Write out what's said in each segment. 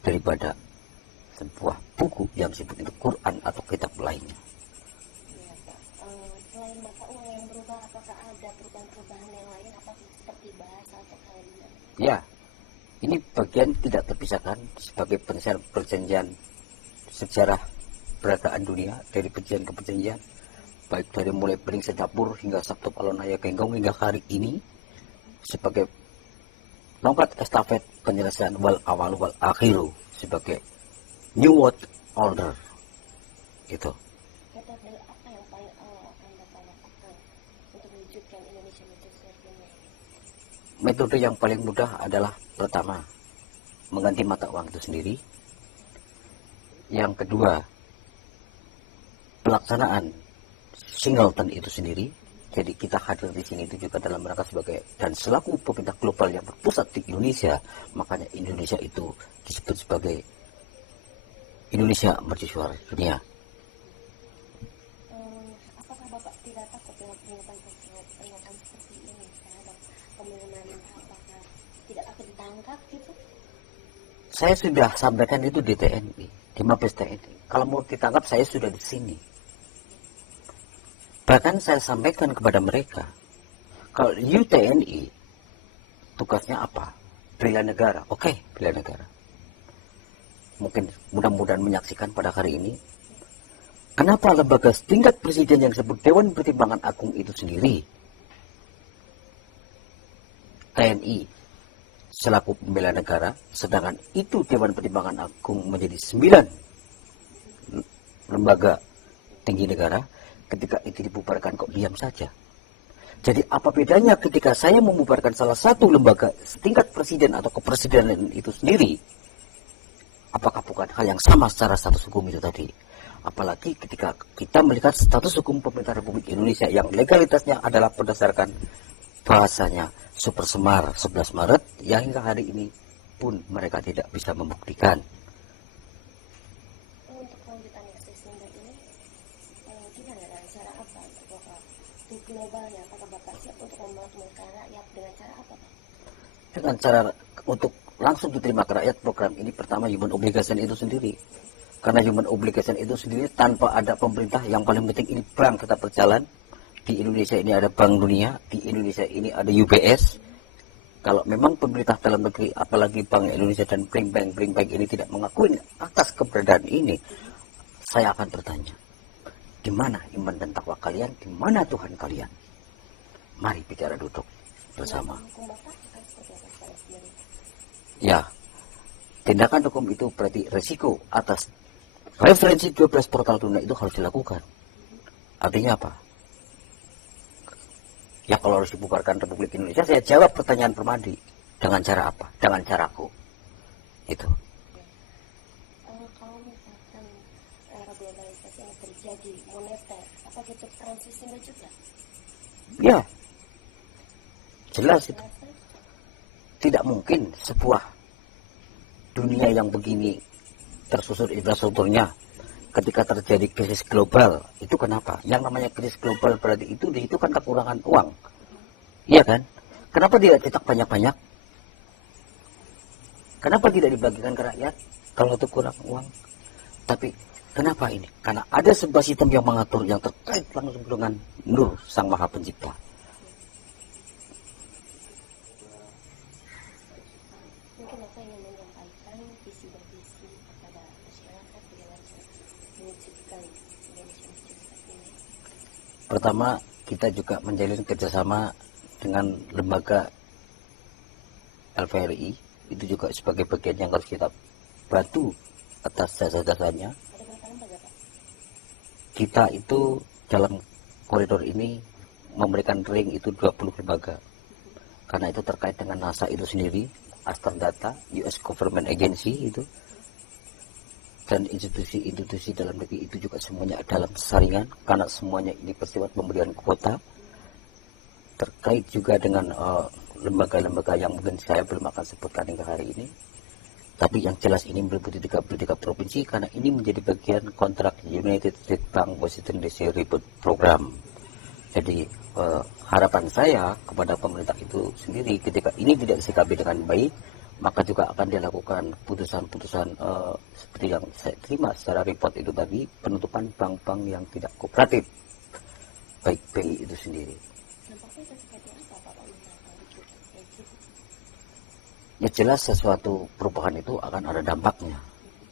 daripada sebuah buku yang disebut itu Quran atau kitab lainnya. Ya, Pak. Selain mata uang yang berubah, apakah ada perubahan-perubahan yang lain, apa seperti bahasa atau kalimat? Ya, ini bagian tidak terpisahkan sebagai perjanjian sejarah peragaan dunia dari perjanjian ke perjanjian, baik dari mulai Bening Sedapur hingga Sabtu Palonaya Genggong hingga hari ini sebagai tongkat estafet penyelesaian wal awal wal akhiru sebagai New World Order gitu. Metode apa yang paling awal akan Bapak lakukan untuk mewujudkan Indonesia Majusia ini? Metode yang paling mudah adalah pertama, mengganti mata uang itu sendiri. Yang kedua, pelaksanaan singleton itu sendiri. Jadi kita hadir di sini itu juga dalam rangka sebagai dan selaku pemerintah global yang berpusat di Indonesia, makanya Indonesia itu disebut sebagai Indonesia Mercusuar Dunia. Apakah Bapak tidak takut dengan pernyataan seperti ini terhadap pemilihan? Apakah tidak akan ditangkap gitu? Saya sudah sampaikan itu di TNI, di Mabes TNI. Kalau mau ditangkap saya sudah di sini. Bahkan saya sampaikan kepada mereka, kalau TNI tugasnya apa? Bela negara. Oke, bela negara. Mungkin mudah-mudahan menyaksikan pada hari ini. Kenapa lembaga setingkat presiden yang disebut Dewan Pertimbangan Agung itu sendiri, TNI selaku pembela negara, sedangkan itu Dewan Pertimbangan Agung menjadi 9 lembaga tinggi negara, ketika itu dibubarkan kok diam saja. Jadi apa bedanya ketika saya membubarkan salah satu lembaga setingkat presiden atau kepresidenan itu sendiri? Apakah bukan hal yang sama secara status hukum itu tadi? Apalagi ketika kita melihat status hukum pemerintah Republik Indonesia yang legalitasnya adalah berdasarkan bahasanya Super Semar 11 Maret yang hingga hari ini pun mereka tidak bisa membuktikan. Untuk kelanjutan sesungguhnya ini, gimana dan cara apa untuk Bapak di globalnya? Apakah Bapak siap untuk memakmurkan rakyat dengan cara apa, Pak? Dengan cara untuk langsung diterima ke rakyat program ini, pertama human obligation itu sendiri. Karena human obligation itu sendiri tanpa ada pemerintah, yang paling penting ini bank tetap berjalan. Di Indonesia ini ada Bank Dunia, di Indonesia ini ada UBS. Kalau memang pemerintah dalam negeri, apalagi Bank Indonesia dan Bank ini tidak mengakui atas keberadaan ini, saya akan bertanya, di mana iman dan takwa kalian? Di mana Tuhan kalian? Mari bicara duduk bersama. Hukum Bapak akan seperti apa Pak sendiri? Ya, tindakan hukum itu berarti resiko atas referensi 12 portal dunia itu harus dilakukan. Artinya apa? Ya kalau harus dibubarkan Republik Indonesia, saya jawab pertanyaan Permadi. Dengan cara apa? Dengan caraku. Itu. Kalau misalkan era globalisasi yang terjadi moneter, apa itu transisinya juga? Ya, jelas itu. Tidak mungkin sebuah dunia yang begini tersusun infrastrukturnya ketika terjadi krisis global. Itu kenapa? Yang namanya krisis global berarti itu kan kekurangan uang. Iya kan? Kenapa tidak cetak banyak-banyak? Kenapa tidak dibagikan ke rakyat kalau itu kurang uang? Tapi kenapa ini? Karena ada sebuah sistem yang mengatur yang terkait langsung dengan Nur Sang Maha Pencipta. Mungkin Bapak ingin menyampaikan visi dan misi kepada masyarakat dengan mewujudkan Indonesia Majusia ini. Pertama, kita juga menjalin kerjasama dengan lembaga LVRI. Itu juga sebagai bagian yang harus kita bantu atas jasa-jasanya. Ada berapa lembaga, Pak? Kita itu dalam koridor ini memberikan ring itu 20 lembaga. Karena itu terkait dengan NASA itu sendiri, Astrodata, US Government Agency itu, dan institusi-institusi dalam negeri itu juga semuanya dalam saringan, karena semuanya ini bersifat pemberian kuota. Terkait juga dengan lembaga-lembaga yang mungkin saya belum akan sebutkan hingga hari ini, tapi yang jelas ini meliputi 33 provinsi, karena ini menjadi bagian kontrak United States Bank Washington DC Reboot Program. Jadi harapan saya kepada pemerintah itu sendiri, ketika ini tidak disikapi dengan baik, maka juga akan dilakukan putusan-putusan seperti yang saya terima secara report itu tadi, penutupan bank-bank yang tidak kooperatif, baik BI itu sendiri. Dampaknya seperti apa Pak mengenai exit? Ya jelas sesuatu perubahan itu akan ada dampaknya.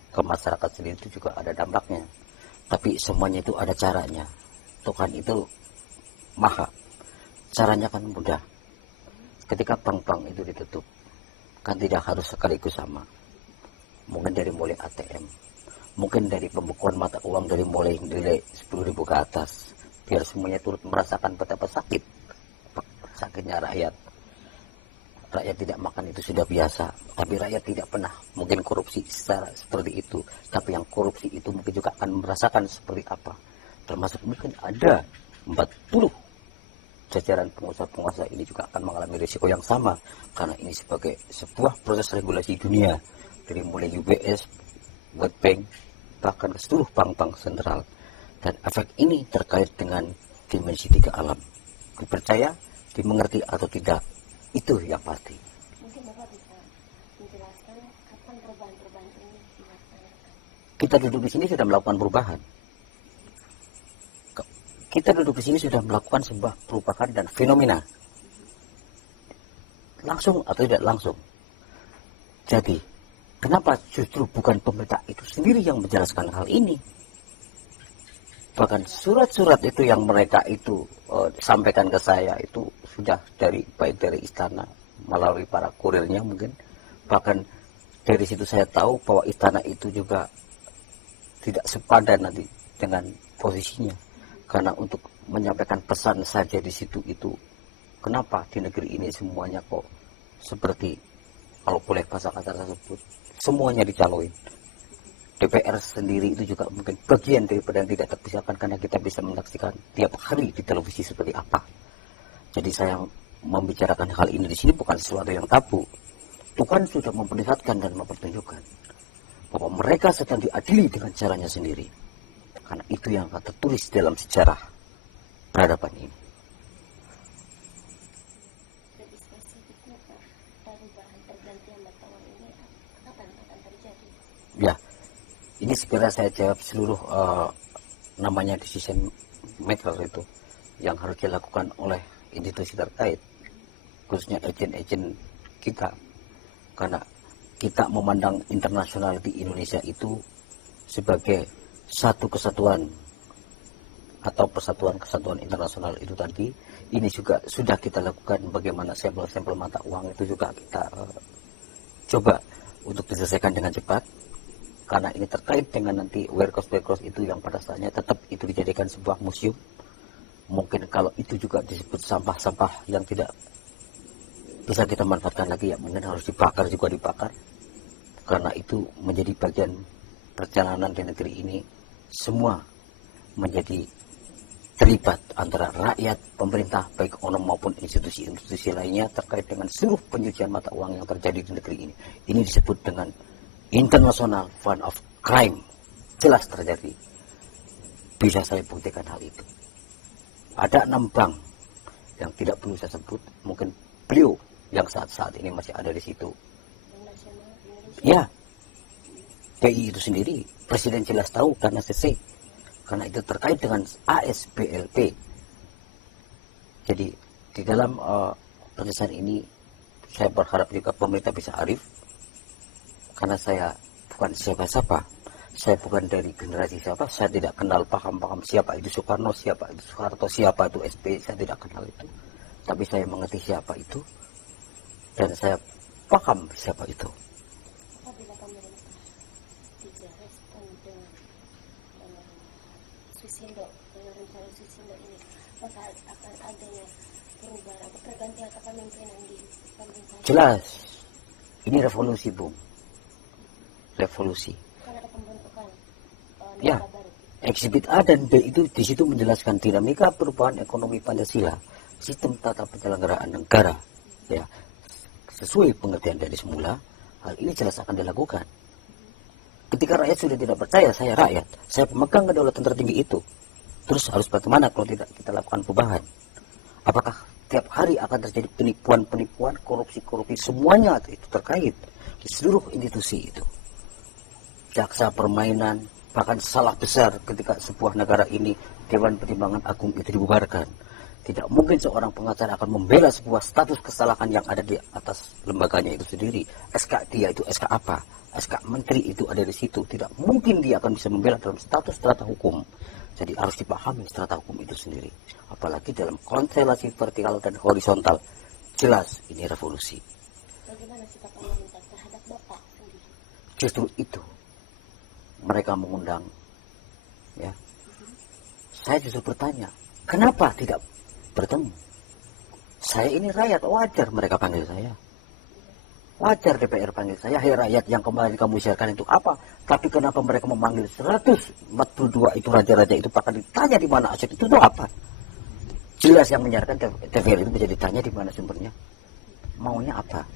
Ke masyarakat sendiri itu juga ada dampaknya. Tapi semuanya itu ada caranya. Tuhan itu maha. Caranya kan mudah. Ketika bank-bank itu ditutup, kan tidak harus sekaligus sama. Mungkin dari mulai ATM, mungkin dari pembukuan mata uang dari mulai nilai 10.000 ke atas, biar semuanya turut merasakan betapa sakitnya rakyat. Rakyat tidak makan itu sudah biasa, tapi rakyat tidak pernah mungkin korupsi secara seperti itu. Tapi yang korupsi itu mungkin juga akan merasakan seperti apa. Termasuk mungkin ada 40 jajaran pengusaha-pengusaha ini juga akan mengalami risiko yang sama. Karena ini sebagai sebuah proses regulasi dunia. Dari mulai UBS, World Bank, bahkan ke seluruh bank-bank sentral. Dan efek ini terkait dengan dimensi 3 alam. Dipercaya, dimengerti atau tidak, itu yang pasti. Mungkin Bapak bisa menjelaskan kapan perubahan-perubahan ini dilaksanakan? Kita duduk di sini sudah melakukan perubahan. Kita duduk di sini sudah melakukan sebuah perubahan dan fenomena. Langsung atau tidak langsung. Jadi, kenapa justru bukan pemerintah itu sendiri yang menjelaskan hal ini? Bahkan surat-surat itu yang mereka itu sampaikan ke saya itu sudah baik dari istana melalui para kurirnya mungkin. Bahkan dari situ saya tahu bahwa istana itu juga tidak sepadan nanti dengan posisinya. Karena untuk menyampaikan pesan saja di situ itu, kenapa di negeri ini semuanya kok seperti, kalau boleh bahasa kasar tersebut, semuanya dicaloin. DPR sendiri itu juga mungkin bagian daripada yang tidak terpisahkan, karena kita bisa menyaksikan tiap hari di televisi seperti apa. Jadi saya membicarakan hal ini di sini bukan sesuatu yang tabu. Tuhan sudah memperlihatkan dan mempertunjukkan bahwa mereka sedang diadili dengan caranya sendiri. Karena itu yang akan tertulis dalam sejarah peradaban ini. Lebih spesifiknya Pak, perubahan pergantian batuan ini kapan akan terjadi? Ya, ini segera saya jawab seluruh namanya decision maker itu yang harus dilakukan oleh institusi terkait, khususnya agen-agen kita. Karena kita memandang internasional di Indonesia itu sebagai satu kesatuan atau persatuan-kesatuan internasional itu tadi. Ini juga sudah kita lakukan bagaimana sampel-sampel mata uang itu juga kita coba untuk diselesaikan dengan cepat. Karena ini terkait dengan nanti warehouse itu yang pada saatnya tetap itu dijadikan sebuah museum. Mungkin kalau itu juga disebut sampah-sampah yang tidak bisa kita manfaatkan lagi, ya mungkin harus dibakar juga dibakar. Karena itu menjadi bagian perjalanan di negeri ini, semua menjadi terlibat antara rakyat, pemerintah, baik ONOM maupun institusi-institusi lainnya terkait dengan seluruh pencucian mata uang yang terjadi di negeri ini. Ini disebut dengan International Fund of Crime. Jelas terjadi. Bisa saya buktikan hal itu. Ada 6 bank yang tidak perlu saya sebut, mungkin beliau yang saat-saat ini masih ada di situ. Ya, BI itu sendiri, Presiden jelas tahu karena CC. Karena itu terkait dengan ASBLP. Jadi di dalam penyelesaian ini saya berharap juga pemerintah bisa arif. Karena saya bukan siapa-siapa. Saya bukan dari generasi siapa. Saya tidak kenal paham-paham siapa itu Soekarno, siapa itu Soeharto, siapa itu SBY. Saya tidak kenal itu. Tapi saya mengerti siapa itu. Dan saya paham siapa itu. Apabila pemerintah tidak respon dengan Susindo, dengan rencana Susindo ini, maka akan adanya perubahan atau pergantian kepemimpinan di pemerintahan. Jelas. Ini revolusi, Bung. Revolusi. Karena ada pembentukan Ya, negara baru. Exhibit A dan B itu di situ menjelaskan dinamika perubahan ekonomi Pancasila, sistem tata penyelenggaraan negara, ya, sesuai pengertian dari semula. Hal ini jelas akan dilakukan. Ketika rakyat sudah tidak percaya, saya rakyat, saya pemegang kedaulatan tertinggi itu, terus harus bagaimana kalau tidak kita lakukan perubahan? Apakah Tiap hari akan terjadi penipuan-penipuan, korupsi-korupsi, semuanya itu terkait di seluruh institusi itu. Jaksa permainan, bahkan salah besar ketika sebuah negara ini Dewan Pertimbangan Agung itu dibubarkan. Tidak mungkin seorang pengacara akan membela sebuah status kesalahan yang ada di atas lembaganya itu sendiri. SK dia itu SK apa? SK menteri itu ada di situ. Tidak mungkin dia akan bisa membela dalam status strata hukum. Jadi harus dipahami strata hukum itu sendiri. Apalagi dalam konstelasi vertikal dan horizontal. Jelas ini revolusi. Bagaimana sikap pemerintah terhadap Bapak sendiri? Justru itu mereka mengundang, ya. Saya justru bertanya, kenapa tidak bertemu? Saya ini rakyat, wajar mereka panggil saya. Wajar DPR panggil saya, hai rakyat yang kemarin kamu siarkan itu apa? Tapi kenapa mereka memanggil 142 itu raja-raja itu, bahkan ditanya di mana aset itu apa? Jelas yang menyiarkan TVRI itu menjadi tanya di mana sumbernya. Maunya apa?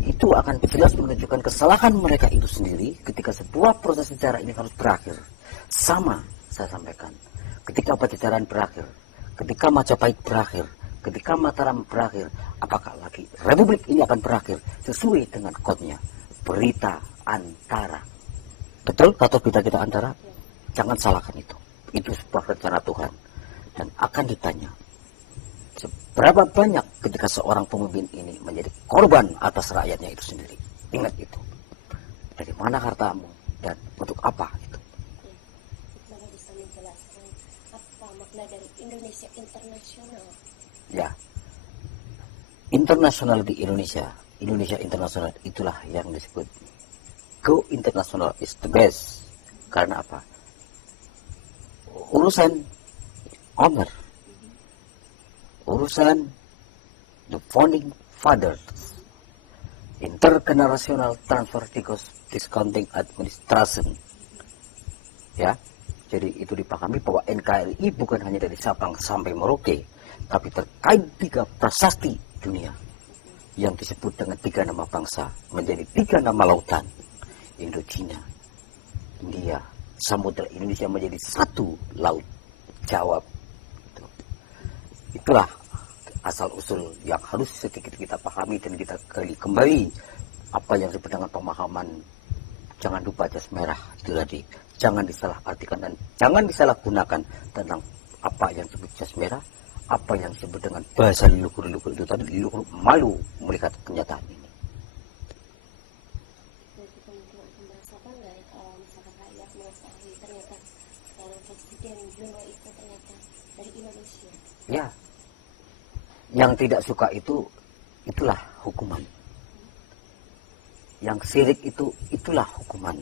Itu akan jelas menunjukkan kesalahan mereka itu sendiri ketika sebuah proses sejarah ini harus berakhir. Sama saya sampaikan, ketika Pajajaran berakhir, ketika Majapahit berakhir, ketika Mataram berakhir, apakah lagi Republik ini akan berakhir sesuai dengan kodenya berita antara? Betul atau berita kita antara? Jangan salahkan itu. Itu sebuah rencana Tuhan dan akan ditanya seberapa banyak ketika seorang pemimpin ini menjadi korban atas rakyatnya itu sendiri. Ingat itu. Dari mana hartamu dan untuk apa itu? Bapak bisa menjelaskan apa makna dari Indonesia internasional? Ya, internasional di Indonesia, Indonesia internasional itulah yang disebut go international is the best. Karena apa? Urusan honor, urusan the founding fathers, intergenerational transfer discounting administration, ya. Jadi itu dipahami bahwa NKRI bukan hanya dari Sabang sampai Merauke, tapi terkait 3 prasasti dunia yang disebut dengan 3 nama bangsa menjadi 3 nama lautan, Indochina, India, Samudra Indonesia menjadi 1 laut Jawa. Itulah asal usul yang harus sedikit kita pahami dan kita gali kembali apa yang disebut dengan pemahaman. Jangan lupa jas merah itu tadi, jangan disalahartikan dan jangan disalahgunakan tentang apa yang disebut jas merah, apa yang disebut dengan bahasa leluhur-leluhur itu tadi. Leluhur malu melihat kenyataan ini. Jadi teman-teman akan merasa bangga ya kalau misalkan rakyat mengetahui ternyata sekarang Presiden Bruno itu ternyata dari Indonesia. Ya, yang tidak suka itu itulah hukuman. Yang sirik itu itulah hukuman.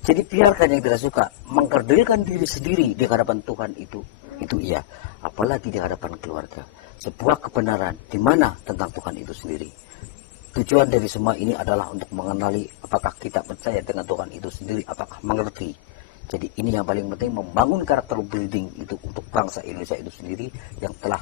Jadi biarkan yang tidak suka mengkerdilkan diri sendiri di hadapan Tuhan itu iya. Apalagi di hadapan keluarga. Sebuah kebenaran di mana tentang Tuhan itu sendiri. Tujuan dari semua ini adalah untuk mengenali apakah kita percaya dengan Tuhan itu sendiri, apakah mengerti. Jadi ini yang paling penting, membangun karakter building itu untuk bangsa Indonesia itu sendiri yang telah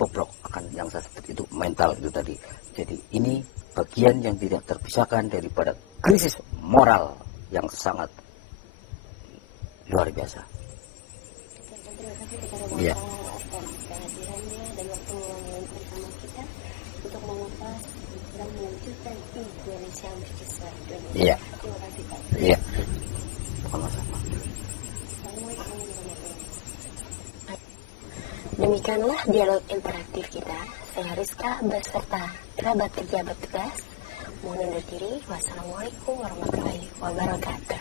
bobrok akan yang saya sebut itu mental itu tadi. Jadi ini bagian yang tidak terpisahkan daripada krisis moral yang sangat luar biasa. Terima kasih kepada Bapak Ya. atas kehadirannya dan waktu meluangkan bersama kita untuk mengupas dan mewujudkan Indonesia Merdeka dunia. Iya. Terima kasih Pak. Iya. Sama-sama. Assalamualaikum warahmatullahi wabarakatuh. Demikianlah dialog interaktif kita. Saya Rizka beserta kerabat kerja bertugas. Mohon undur diri. Wassalamualaikum warahmatullahi wabarakatuh.